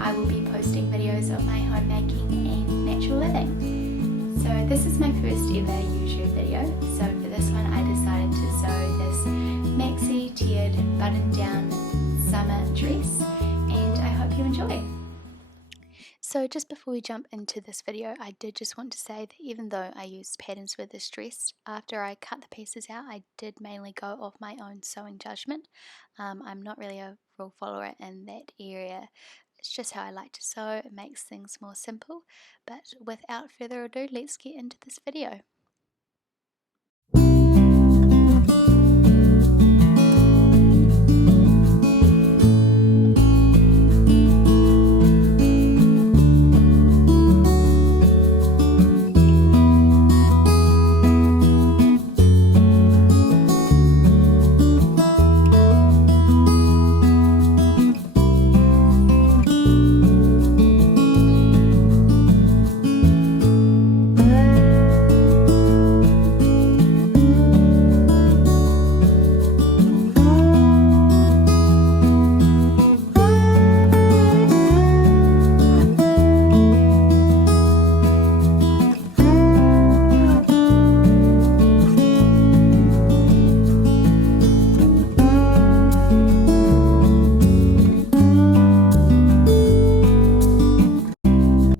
I will be posting videos of my homemaking and natural living. So this is my first ever YouTube video. So for this one I decided to sew this maxi tiered button down summer dress, and I hope you enjoy. So just before we jump into this video, I did just want to say that even though I used patterns with this dress, after I cut the pieces out, I did mainly go off my own sewing judgment. I'm not really a rule follower in that area. It's just how I like to sew. It makes things more simple. But without further ado, let's get into this video.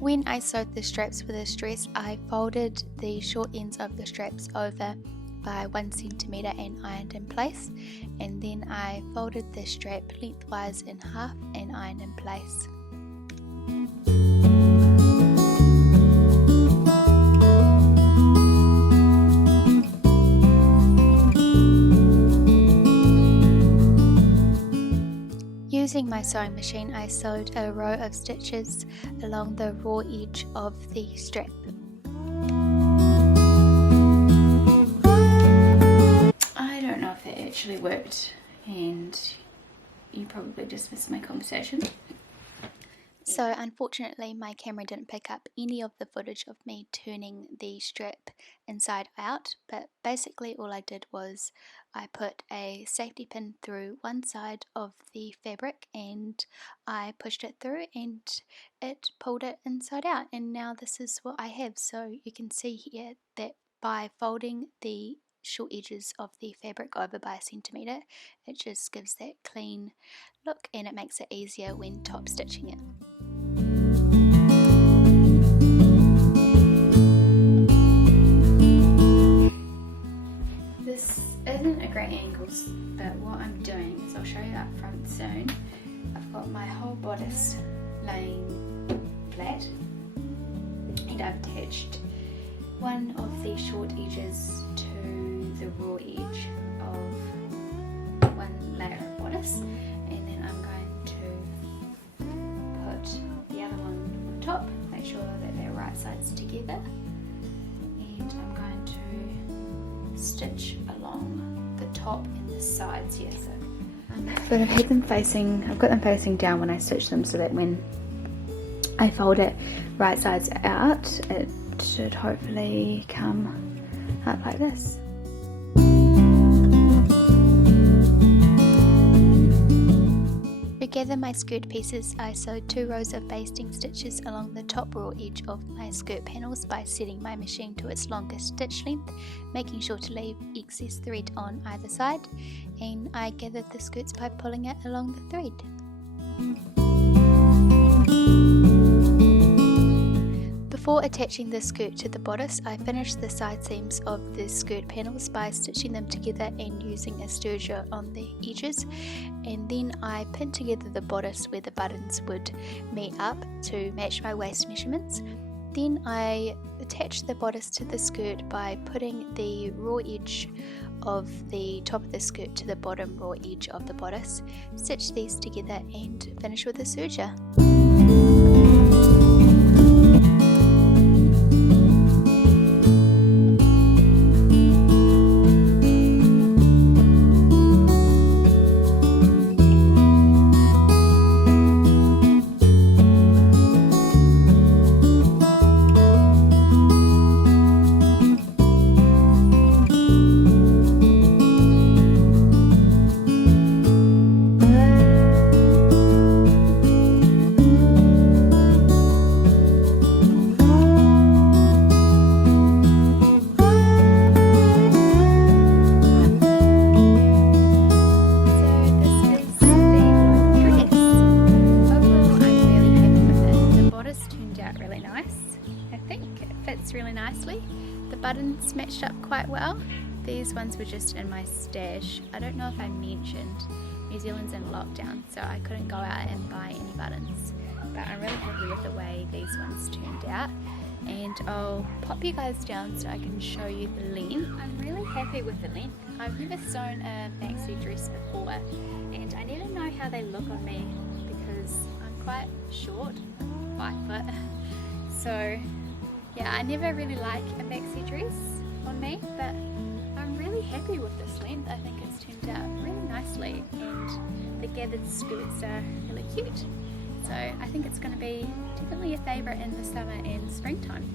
When I sewed the straps for this dress, I folded the short ends of the straps over by 1 centimeter and ironed in place, and then I folded the strap lengthwise in half and ironed in place. Using my sewing machine, I sewed a row of stitches along the raw edge of the strap. I don't know if it actually worked, and you probably just missed my conversation. So unfortunately my camera didn't pick up any of the footage of me turning the strap inside out, but basically all I did was I put a safety pin through one side of the fabric and I pushed it through and it pulled it inside out, and now this is what I have. So you can see here that by folding the short edges of the fabric over by 1 centimeter, it just gives that clean look and it makes it easier when top stitching it. This isn't a great angle, but what I'm doing is I'll show you up front soon. I've got my whole bodice laying flat and I've attached one of the short edges to the raw edge of one layer of bodice, and then I'm going to put the other one on top, make sure that they're right sides together, and I'm going to stitch along the top and the sides here. So I've got them facing down when I stitch them, so that when I fold it right sides out, it should hopefully come up like this. To gather my skirt pieces, I sewed 2 rows of basting stitches along the top raw edge of my skirt panels by setting my machine to its longest stitch length, making sure to leave excess thread on either side, and I gathered the skirts by pulling it along the thread. Before attaching the skirt to the bodice, I finished the side seams of the skirt panels by stitching them together and using a sturgio on the edges, and then I pinned together the bodice where the buttons would meet up to match my waist measurements. Then I attached the bodice to the skirt by putting the raw edge of the top of the skirt to the bottom raw edge of the bodice, stitch these together and finish with a serger. fits really nicely. The buttons matched up quite well. These ones were just in my stash. I don't know if I mentioned New Zealand's in lockdown, so I couldn't go out and buy any buttons, but I'm really happy with the way these ones turned out, and I'll pop you guys down so I can show you the length. I'm really happy with the length. I've never sewn a maxi dress before, and I never know how they look on me because I'm quite short, 5 foot, so yeah, I never really like a maxi dress on me, but I'm really happy with this length. I think it's turned out really nicely, and the gathered skirts are really cute. So I think it's going to be definitely a favourite in the summer and springtime.